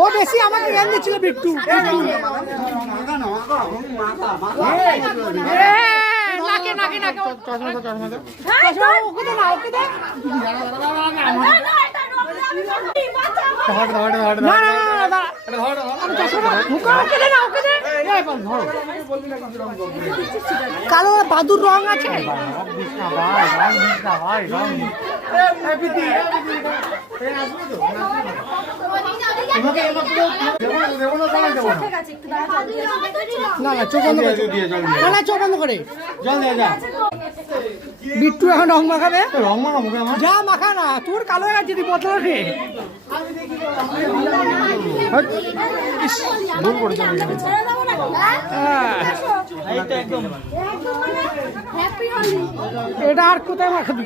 ও বেশি আমাকে জ্ঞান দিচ্ছিল বিট্টু। নাকে নাকে নাকে কালো বাদুর রং আছে। না না চোখ বন্ধ করে, না না চোখ বন্ধ করে বিট্টু এখন রং মাখাবে। রং মাখাবো যা মাখা না, তোর কালো হয়ে গেছে বদলাবে। এটা আর কোথায় মাখাবি?